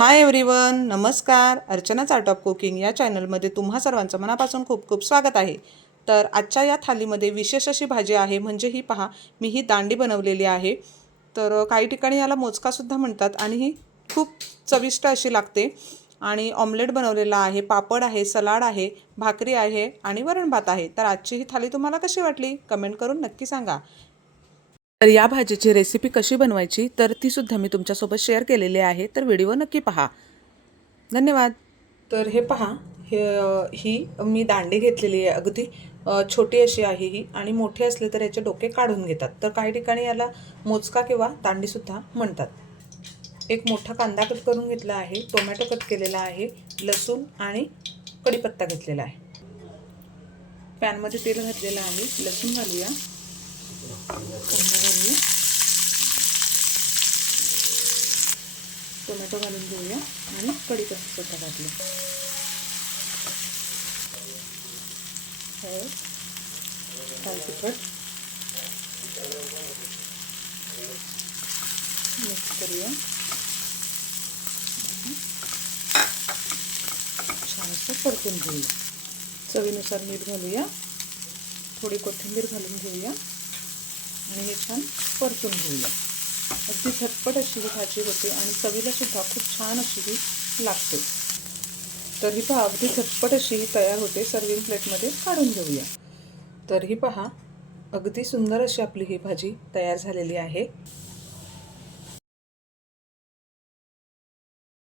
Hi everyone नमस्कार. Archana art of cooking या चॅनलमध्ये तुम्हा सर्वांचं मनापासून खूप खूप स्वागत आहे. तर आजच्या या थालीमध्ये विशेष अशी भाजी आहे म्हणजे ही पहा मी ही दांडी बनवलेली आहे. तर काही ठिकाणी याला मोजकासुद्धा म्हणतात आणि ही खूप चविष्ट अशी लागते. आणि ऑमलेट बनवलेला आहे पापड आहे सलाड आहे भाकरी आहे आणि वरण भात आहे. तर आजची ही थाली तुम्हाला कशी वाटली? कमेंट करून नक्की सांगा. तर या भाजीची रेसिपी कशी बनवायची तर ती सुद्धा मी तुमच्यासोबत शेअर केलेली आहे. तर व्हिडिओ नक्की पहा. धन्यवाद. तर हे पहा हे ही मी दांडी घेतलेली आहे अगदी छोटी अशी आहे ही आणि मोठे असले तर याचे डोके काढून घेतात. तर काही ठिकाणी याला मोजका किंवा दांडीसुद्धा म्हणतात. एक मोठा कांदा कट करून घेतला आहे टोमॅटो कट केलेला आहे लसूण आणि कढीपत्ता घेतलेला आहे. पॅनमध्ये तेल घातलेलं आहे लसूण घालूया. कांदा घालूया टोमॅटो घालून घेऊया आणि कढीपत्ता घातला. हळद लाल तिखट. मिक्स करूया. छान असं परतून घेऊया. चवीनुसार मीठ घालूया. थोडी कोथिंबीर घालून घेऊया. आणि हे छान परतून घेऊया. अगदी झटपट अशी ही भाजी होते आणि चवीला सुद्धा खूप छान अशी ही लागते. तर ही पहा अगदी झटपट अशी ही तयार होते. सर्विंग प्लेटमध्ये काढून घेऊया. तर ही पहा अगदी सुंदर अशी आपली ही भाजी तयार झालेली आहे.